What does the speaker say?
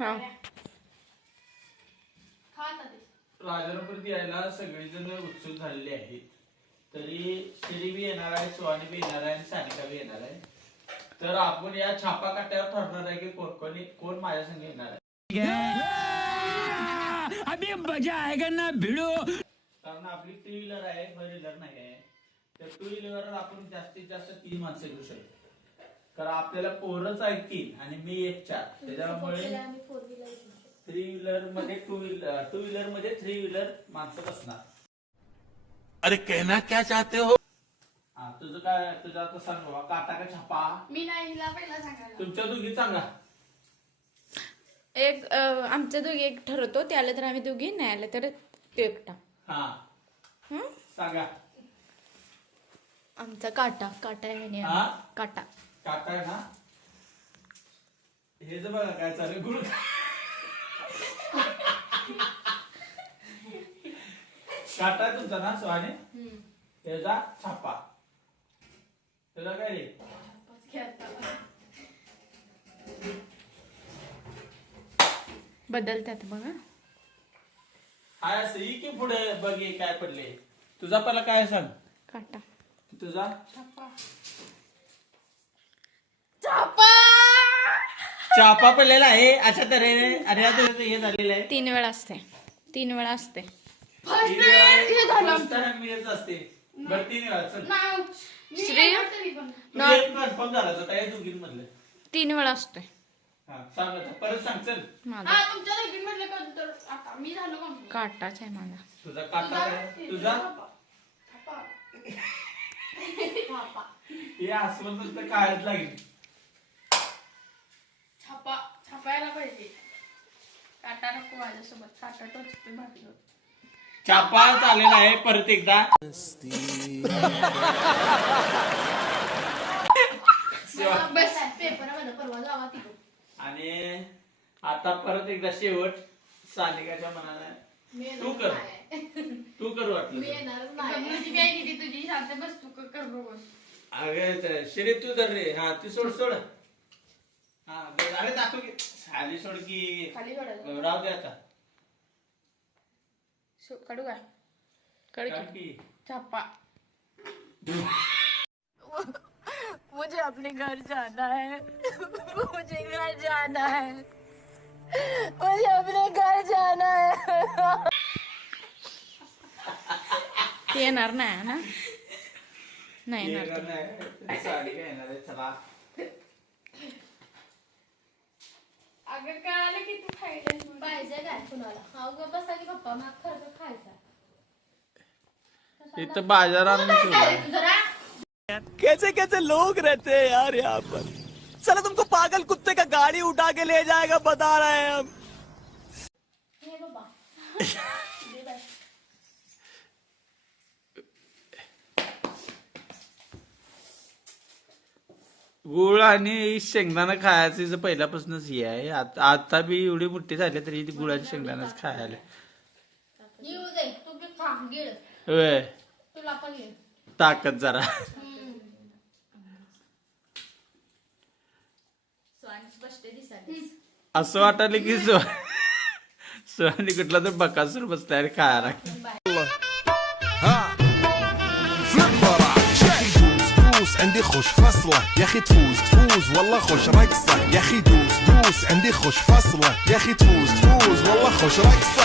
हा राजारामपुरीत यायला सगळेजण उत्सुक झालेले आहेत. तरी श्री बी येणार आहे, सुहानी बी येणार आहे आणि सानिका बी येणार आहे. तर आपण या छापा काट्यावर ठरणार आहे की कोण माझ्या संग येणार आहे. अभी मजा आएगा ना भिड़ो. कारण आपली टू व्हीलर आहे, फोर व्हीलर नाही आहे. त्या टू व्हीलरवर आपण जास्तीत जास्त 3 माणसं घेऊ शकतो. कारण आपल्याला पोरच आहेत 3 आणि मी एक 4. त्याच्यामुळे 3 व्हीलर मध्ये टू व्हीलर मध्ये 3 व्हीलर माणसं बसणार. अरे कहना क्या चाहते हो? हा तुझं काय, तुझं आता सांग बाबा, काटा का छापा? मी नाही, हिला पहिला सांगायला. तुमच्या दोघी सांगा. एक आमच्या दोघी एक ठरवतो, ते आलं तर आम्ही दोघी, नाही आलं तर ते एकटा. हा सांगा. आमचा काटा आहे म्हणे. हा? काटा काटा आहे ना. हे जर बघा काय चालू गुरु. काटा आहे तुमचा ना सुहाने. त्याचा छापा. तुला काय रे? बदलतात बघा. हाय असं ही की पुढे बघ हे काय पडले. तुझा पहिला काय सांग. काटा. तुझा चापा पडलेला आहे. अशा तऱ्हेने अरे आता हे झालेलं आहे. 3 वेळा असते. 3 वेळा असते. असते बरं 3 वेळा चल. श्री तुझं एक कन्फर्म झाला तर या दोघींमधलं 3 वेळा असते. हा सांग आता परत सांग चल. माझा तुमच्या दोघींमधलं कधी तर आता मी झालो का काटाच आहे माझा. तुझा काटा काय तुझा हे आसवंत तर कायच लागेल. छापायला पाहिजे. काटा नको माझ्यासोबत. काटा टोचते भारी. चापा चालेला आहे परत एकदा. बस पेपर मध्ये परवा जावा तिकडे. आणि आता परत एकदा शेवट सानिकाच्या मनाने तू कर वाटलं. तुझी काय किती तुझी शांत बस. तू कर नकोस. अगे शरीर तू धर रे. हा ती सोड. हा अरे दाखव की खाली सोड की खाली सोडायचं. राहू दे आता. काढू काय कळ काढ की. की. छापा. मुझे अपने घर जाना है. मुझे घर जाना है. मुझे अपने घर जाना है. ते येणार नाही ना. नाही येणार. सानिका येणार आहे. चला अगं कळालं की तू खायला पाहिजे काय कुणाला? अहो गं बसा की पप्पा, मग खर्च खायचा. इथं बाजार आणून ठेवला. जरा कैसे कैसे लोग रहते हैं यार यहाँ पर. चलो तुमको पागल कुत्ते का गाड़ी उठा के ले जाएगा बता रहे हैं हम. हे बाबा दे बाय. गुळ आणि शेंगदाणा खायचं हिचं पहिल्यापासूनच हे आहे. आता बी एवढी मोठी झाली तरी ती गुळाची शेंगदाणाच खायला. येऊ दे तू बी खा गिळ. होय तुला पण ये. ताकद जरा. असं वाटायला की सोनी कुठला तर बकासूर बसलाय रे खायला. عندي خوش فصلة يا اخي تفوز والله خوش رقصة يا اخي دوس عندي خوش فصلة يا اخي تفوز والله خوش رقصة.